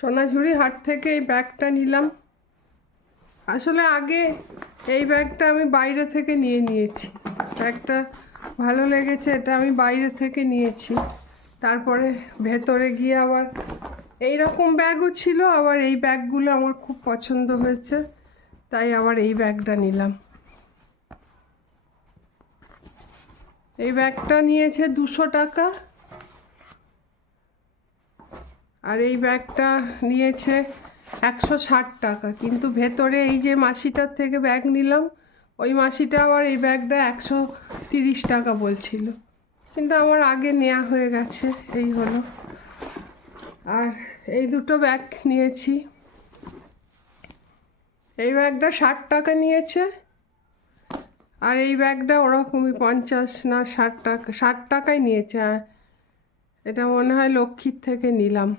সোনাঝুরি হাট থেকে এই ব্যাগটা নিলাম। আসলে আগে এই ব্যাগটা আমি বাইরে থেকে নিয়েছি। ব্যাগটা ভালো লেগেছে, এটা আমি বাইরে থেকে নিয়েছি। তারপরে ভেতরে গিয়ে আবার এই রকম ব্যাগও ছিল, আবার এই ব্যাগগুলো আমার খুব পছন্দ হয়েছে, তাই আবার এই ব্যাগটা নিলাম। এই ব্যাগটা নিয়েছে 200 টাকা, আর এই ব্যাগটা নিয়েছে 160 টাকা। কিন্তু ভেতরে এই যে মাসিটার থেকে ব্যাগ নিলাম, ওই মাসিটা আবার এই ব্যাগটা 130 টাকা বলছিল, কিন্তু আমার আগে নেওয়া হয়ে গেছে, এই হলো। আর এই দুটো ব্যাগ নিয়েছি। এই ব্যাগটা 60 টাকা নিয়েছে, আর এই ব্যাগটা ওরকমই 50 না 60 টাকা, 60 টাকাই নিয়েছে। এটা মনে হয় লক্ষ্মীর থেকে নিলাম।